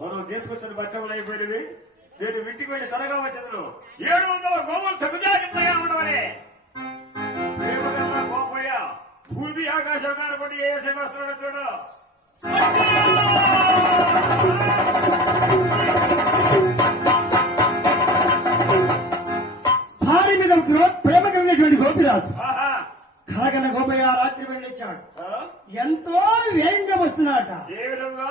మనం తీసుకొచ్చిన బచ్చములు అయిపోయినవి నేను ఇంటికి వెళ్ళి త్వరగా వచ్చేదను ఏడు వందల గోవులు తగుజాగ్రత్తగా ఉండవని గోపయ్య భూమి ఆకాశం కానుకొని ఏ సేవస్తున్నాడు చూడు భార్య మీద ప్రేమ కలిగినటువంటి గోపిరాజు ఆహా. కాగన గోపయ్య రాత్రి? ఎంతో వేగంగా వస్తున్నాట ఏ విధంగా?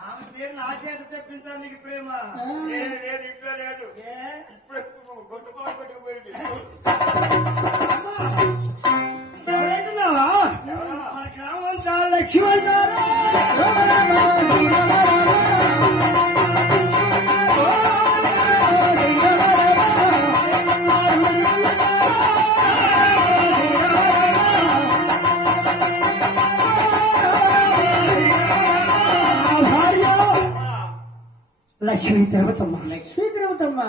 ఆమె పేరు నా చేత చెప్పించాలి నీకు ప్రేమ? లేదు లేదు ఇంట్లో లేదు. ఇప్పుడే పెట్టుకుపోయింది మన గ్రామం చాలా లక్ష్యం లక్ష్మీ దేవతమ్మ లక్ష్మీ తిరుగుతమ్మ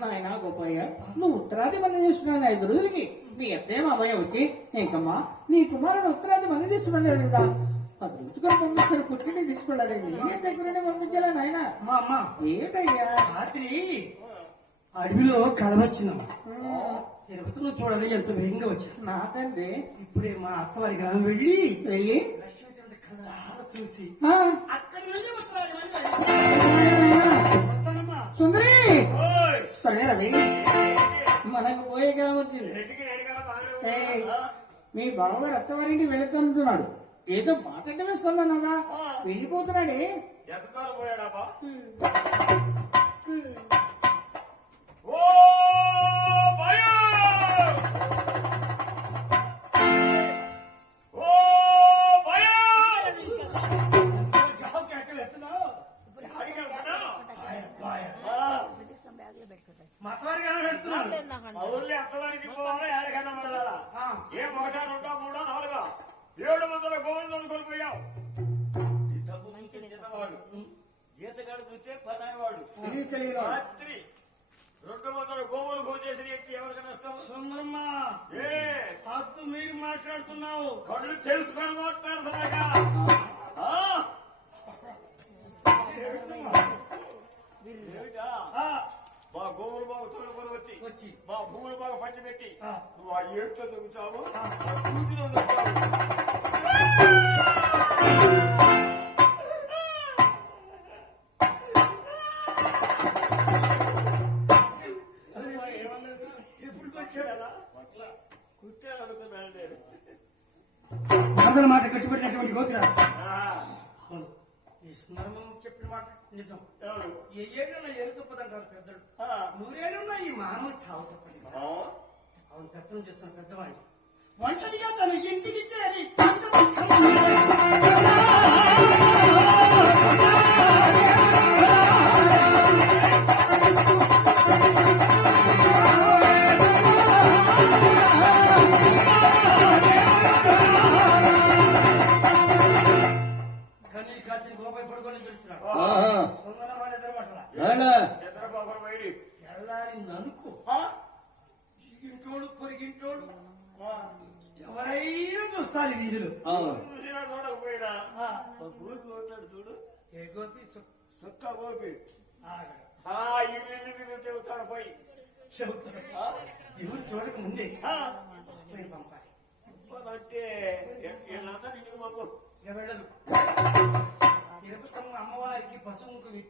నాయనా గోపయ్య నువ్వు ఉత్తరాది మన చేసుకున్నాను ఐదు రోజులకి. నీ అత్తే మామయ్య వచ్చి ఇంకమ్మా నీ కుమారుడు ఉత్తరాది మన తీసుకున్నాడు కదా. పది రోజులుగా పంపిస్తాడు పుట్టిని తీసుకున్నాడు నీ దగ్గరనే పంపించాలా నాయన? అమ్మా అమ్మా. ఏటయ్యా? రాత్రి అడవిలో కలవచ్చినాం. తిరుపతిలో చూడాలి ఎంత వేగంగా వచ్చాను నా తండ్రి. ఇప్పుడే మా అత్తవారి గ్రామం వెళ్ళి వెళ్ళి లక్ష్మీ కళ్ళారా చూసి అక్కడి రవి మనకు పోయే ఉన్నా. మీ బావగారు అత్తవారింటికి వెళుతున్నాడు ఏదో మాట అంటే వేస్తున్నానుగా వెళ్ళిపోతున్నాడే.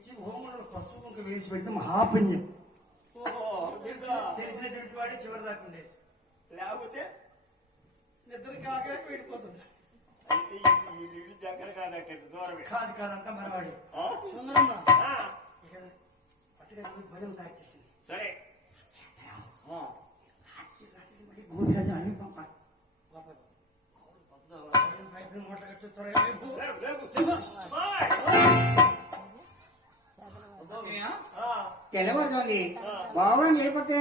పూజించి హోమంలో పసుపు కుంక వేసి పెట్టి మహాపుణ్యం. తెలిసినటువంటి వాడు చివరి రాకుండే లేకపోతే నిద్ర కాక వెళ్ళిపోతుంది దగ్గర కాదు కాదు కాదంతా మరవాడు సుందరమ్మ. పట్టుకొని భోజనం తాగిచ్చేసింది సరే. రాత్రి గోపిరాజు అని పంపాలి. మూట కట్టు త్వరగా తెల్లవారుతోంది బాబా లేకపోతే?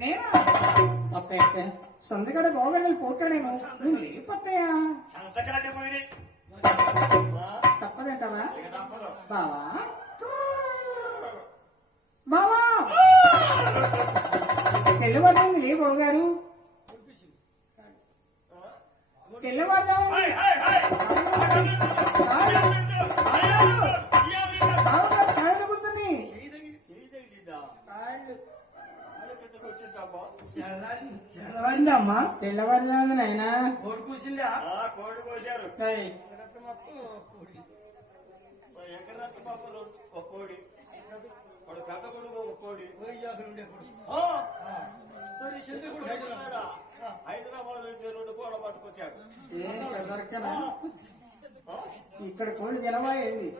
నేనా? అప్ప సందుగడ బాగా నేను నువ్వు లేకపోతాయా తప్పదంటావా? బావా? బావా? తెల్లవారుదాము లే బావగారు. తెల్లవారిందమ్మా తెల్లవారింది నాయన కోడి కూసిందా కోడి కోసారు ఎక్కడ కోడి ఒక పెద్ద కొడుకు ఒక కోడి అక్కడ ఉండే అమ్మాయి అయింది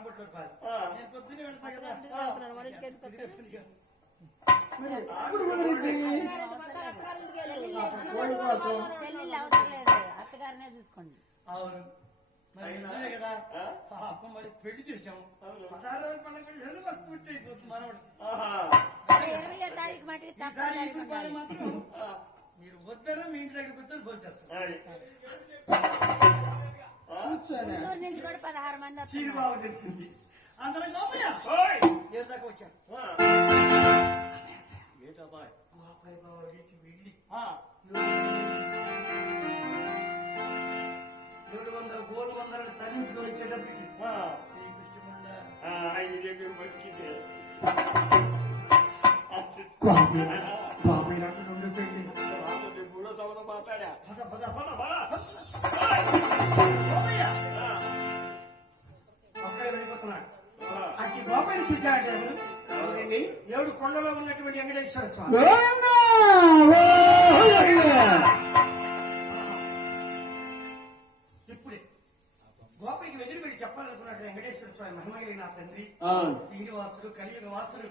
நம்பர் சொல்பாரு ఏడు వందల గోలు వందలని తగ్గించుకొని వచ్చేటప్పటికి నీకు ఇష్టముందా ఇప్పుడే గోపైకి వెదిరిపెట్టి చెప్పాలనుకున్నాడు వెంకటేశ్వర స్వామి మహిమ కలిగిన తండ్రి శ్రీనివాసుడు కలియుగ వాసుడు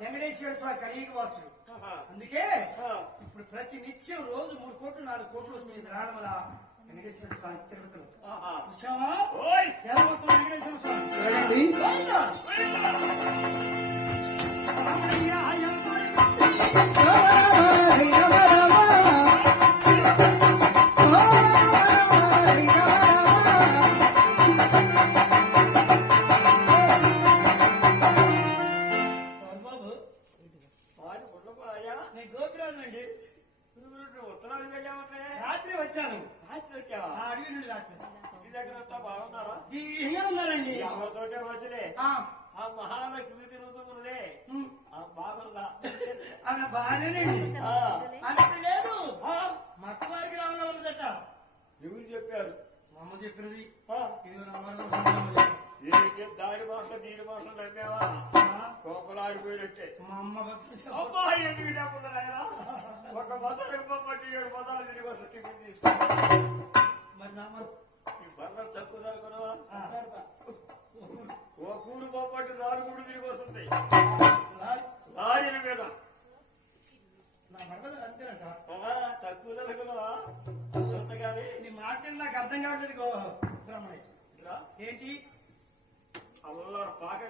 వెంకటేశ్వర స్వామి? కలియుగ అందుకే ఇప్పుడు రోజు మూడు కోట్లు నాలుగు కోట్లు వస్తుంది వల్ల వెంకటేశ్వర స్వామి తిరుపతిలో Yeah. ఆమె బాగానే అంటే లేదు. మక్కువ గ్రామంలో ఎవరు చెప్పారు. మా అమ్మ చెప్పినది.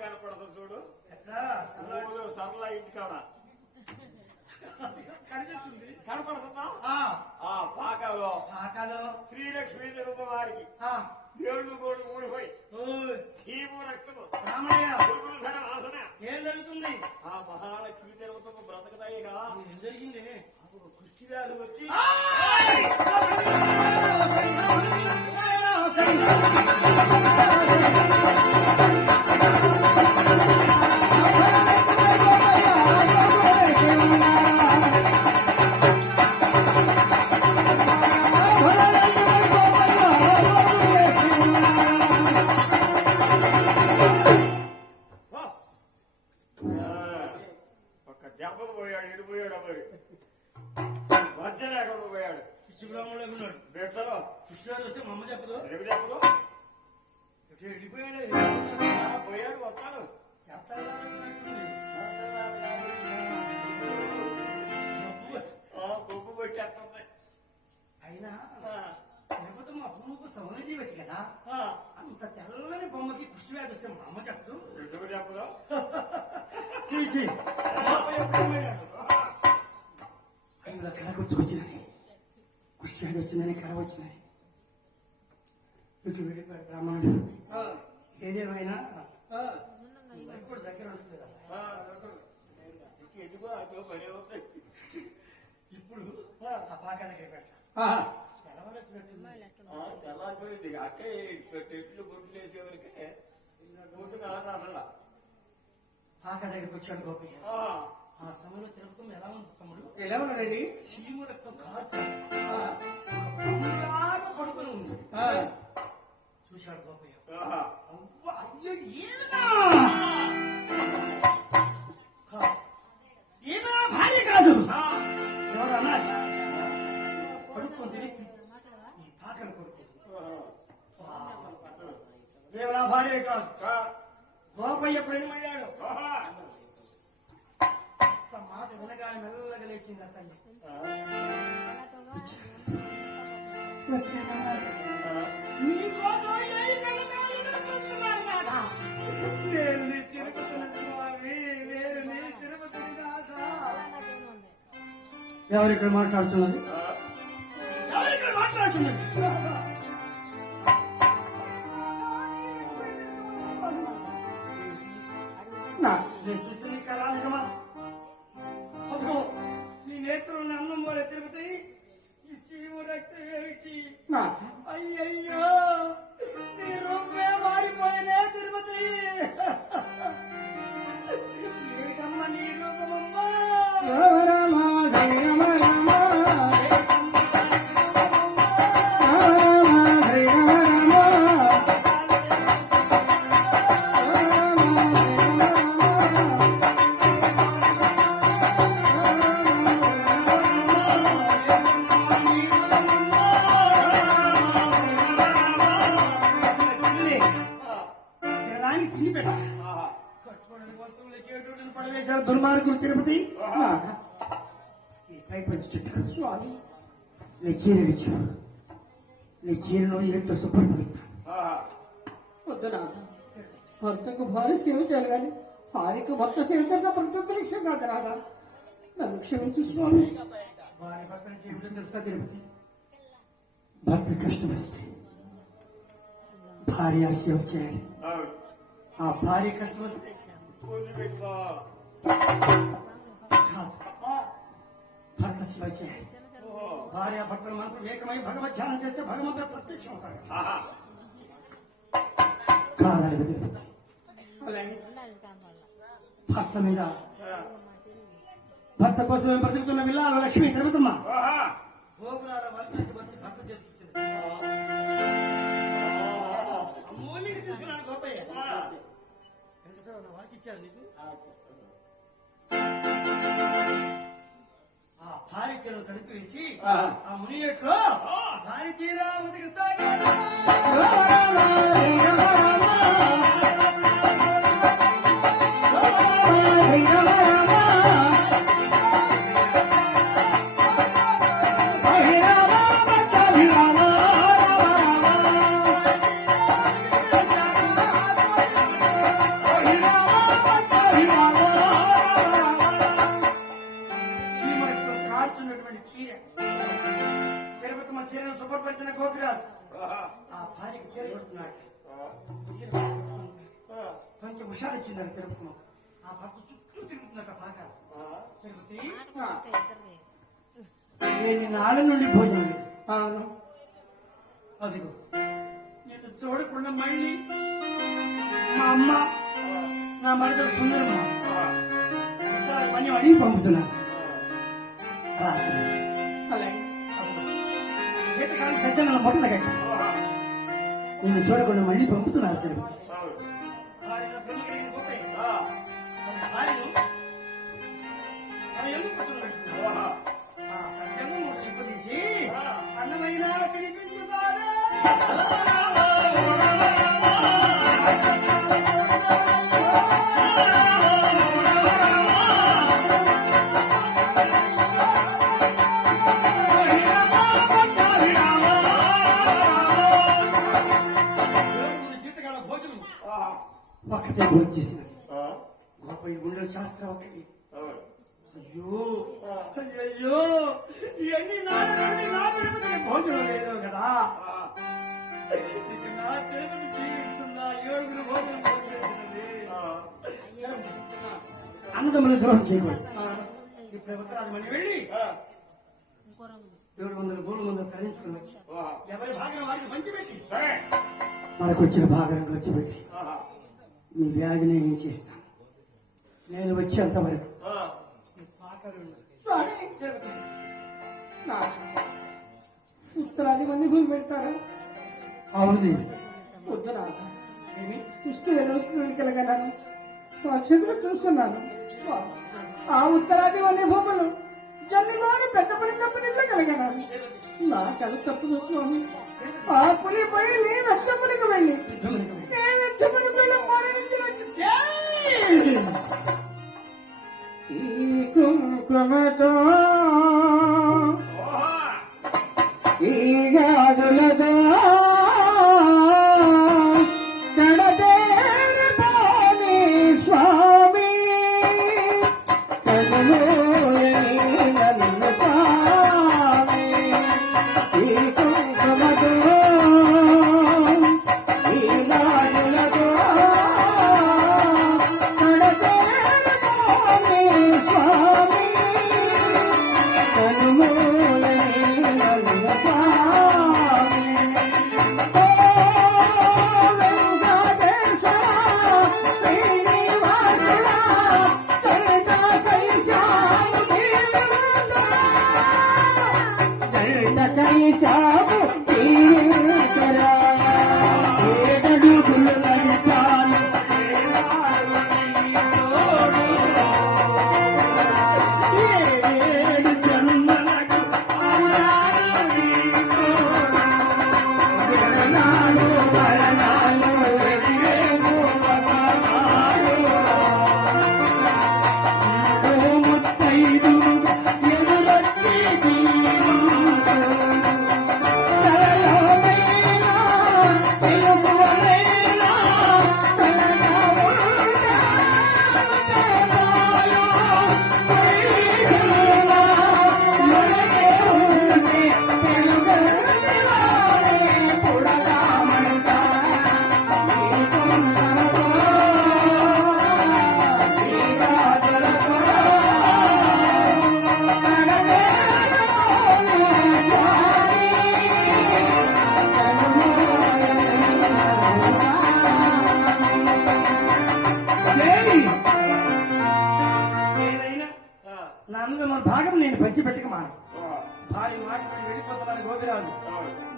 కనపడదు. ఏదేమైనా? ఇప్పుడు దగ్గర ఉంటుంది. ఇప్పుడు ఆ పాకానికి పెట్ట. తెల్లారిపోయింది అక్కే చెట్లు గుడ్లు వేసేవరికి గుడ్డు కాదనలా పాక దగ్గరికి వచ్చాడు గోపయ్య ఆ, సమయంలో తిరుగుతాం ఎలా ఉంది తమ్ముడు? ఎలా ఉన్నదండి సీము రక్తం కాదు ఆ, బొమ్మలాగా పడుకొని ఉంది. ఆ, చూశాడు. అవ్వ, అయ్యో. ఈయన భార్య కాదు ఎవరు అన్నారు పడుకొని తిరిగి ఈ పాకన కొడుకు ఏమన్నా భార్య కాదు గోపయ్య ప్రేమయ్యాడు మాట వినగానే మెల్లగా లేచింది ఆ ఎవరు ఇక్కడ మాట్లాడుతున్నది? నా అన్నం వల్ల తిరుగుతాయి. ఈ సీము రక్తం ఏమిటి? అయ్యయ్యో. నీ చీర ఇచ్చు నీ చీరలో ఏంటో శుభ్రపరుస్తాను ఆహా. వద్దు నాన్న భర్తకు భార్య సేవ చేయాలి కానీ భార్యకు భర్త సేవ చేత ప్రతి లక్ష్యం కాదు రాగా నన్ను క్షమించు స్వామి వారి భర్తనికి ఏమిటో తెలుసా తిరుపతి భర్త కష్టం వస్తే భార్య సేవ చేయాలి అవును. ఆ భార్య కష్టం వస్తే కొంచెం పెట్టుకో. కాదు భర్త సేవ చేయాలి ఓహో. భార్య భర్తలు మాత్రం ఏకమై భగవత్ ధ్యానం చేస్తే భగవంతుడు ప్రత్యక్షం అలాగే భర్త మీద. భర్త కోసం బ్రతుకుతున్న విల్లాలు లక్ష్మి తిరుపతమ్మ చీరను శుభ్రపరిచిన గోపిరాజు. ఆ భార్యకి చీర కొడుతున్నాడు. ఆ. కొంచెం హుషారు ఇచ్చిందని తెలుపుకున్నాం ఆ పక్క చుట్టూ తిరుగుతున్నట్ట పాక ఆ. తిరుపతి ఆ, నేను నాళ్ళ నుండి భోజనం లేదు అవును అదిగో. నేను చూడకుండా మళ్ళీ మా అమ్మ నా మరిద సుందరమ్మ. పని అడిగి పంపుతున్నాను చేతికాలు సత్యం నన్ను కట్టి నిన్ను చూడకుండా మళ్ళీ పంపుతున్నారు తిరుపతి అవును. ఆయన అన్నదమ్ములు ద్రోహం చేయకూడదు వెళ్ళి. ఏడు వందల వందలు తరించుకుని వచ్చి. మనకు వచ్చిన భాగం ఖర్చు పెట్టి. మీ వ్యాధిని ఏం చేస్తాను నేను వచ్చేంత వరకు నాకు ఉత్తరాది మంది భూమి పెడతారా అవును దేవి. వద్దు ఏమి? చూస్తూ ఎదురుస్తుంది కలగలను సాక్షితులు చూస్తున్నాను. ఆ ఉత్తరాది అనే భూములు జల్లిలోని పెద్ద పని కంపెనీలో కలగలను నా కథ తప్పు స్వామి ఆ పులి నీ పెద్ద పులికి వెళ్ళి వెళ్ళి. నేను పెద్ద మరణించి ఈ కుంకుమతో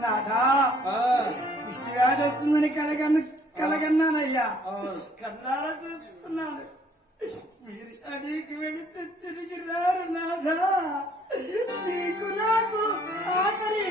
నాదా ఇష్ట వ్యాధి వస్తుందని కలగన్న కలగన్నానయ్యా. కన్నారా చూస్తున్నాను. మీరు అడిగి వెళితే తిరిగి రారు నాదా నీకు నాకు. ఆఖరి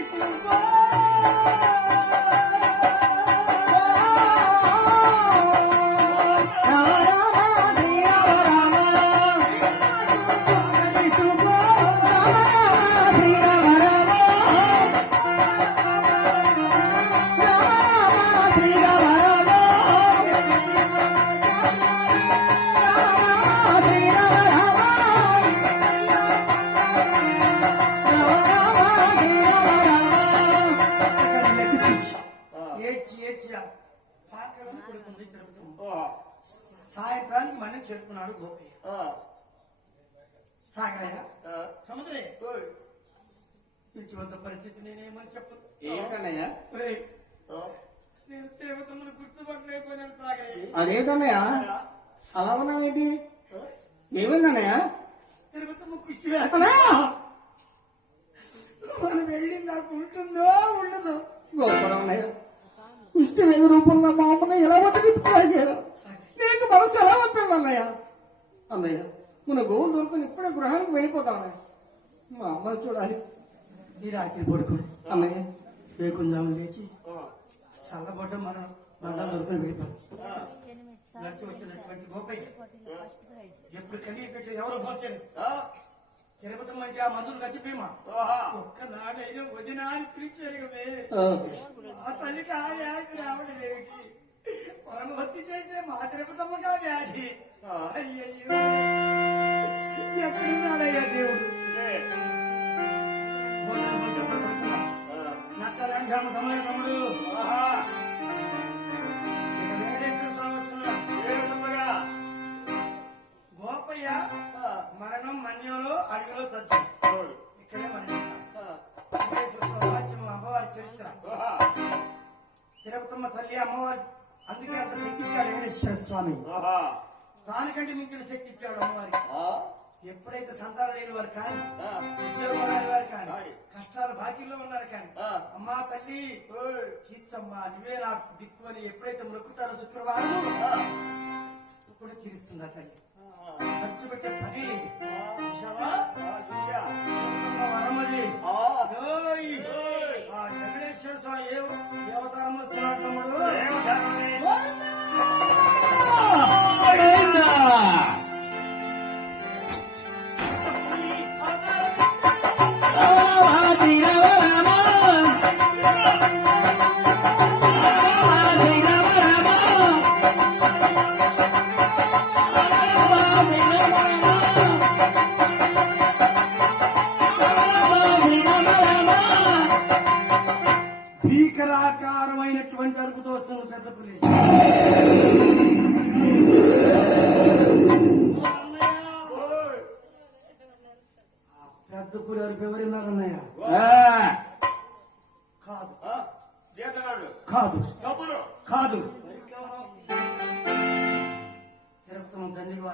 సాయంత్రానికి మనం చేరుకున్నాడు గోపయ్య ఆ, సాగరయ్య సముద్రే. పరిస్థితి నేనేమని చెప్పదు ఏమిటన్నయ్య? నేను సాగరయ్య అలా ఉన్నావేంటి ఏమైందన్నయ్య? తిరుపతమ్మ కుష్టి అన్నయ్య! మనం వెళ్ళి నాకు ఉంటుందో ఉండదో. గోపురన్నయ్య ఇష్టం మీద రూపంలో మా అమ్మని ఎలా బతికిపోయారు నీకు మనసు ఎలా పంపింది అన్నయ్య? అన్నయ్య మన గోవులు దొరుకుని ఇప్పుడే గృహానికి వెళ్ళిపోతాం అన్నయ్య. మా అమ్మని చూడాలి. ఈ రాత్రి పడుకోండి అన్నయ్య. ఏ కుందామని లేచి ఆ, చల్లబడ్డ మనం మండలం దొరుకుని వెళ్ళిపోతాం వచ్చినటువంటి గోపయ్య. ఎప్పుడు కనీ పెట్టి ఎవరు పోతాడు ఆ, తిరుపతి అంటే ఆ మందులు కట్టిపోయమా ఓహా, ఒక్కనాడైనా వదిన అని పిలిచారు ఆ, ఆ తల్లికి ఆ వ్యాధి రావడం ఏమిటి? పరమభక్తి చేసే మా తిరుపతమ్మగా వ్యాధి? అయ్యయ్యో. ఎక్కడున్నాడయ్యా దేవుడు. ఆ, నక్కలాంటి ధర్మ స్వామి. దానికంటే మించిన శక్తి ఇచ్చాడు అమ్మవారికి. ఎప్పుడైతే సంతానం లేని వారు కానీ ఉద్యోగం రాని వారు కానీ. కష్టాలు బాకీలో ఉన్నారు కానీ. అమ్మా తల్లి ఓయ్, తీర్చమ్మా నువ్వే నాకు దిక్కు అని ఎప్పుడైతే మొక్కుతారో శుక్రవారం ఇప్పుడు తీరుస్తుందా తల్లి. ఖర్చు పెట్టే పని లేదు. వరమది ఆ, వెంకటేశ్వర స్వామి ఏ ఏ అవతారం వస్తున్నాడు తమ్ముడు?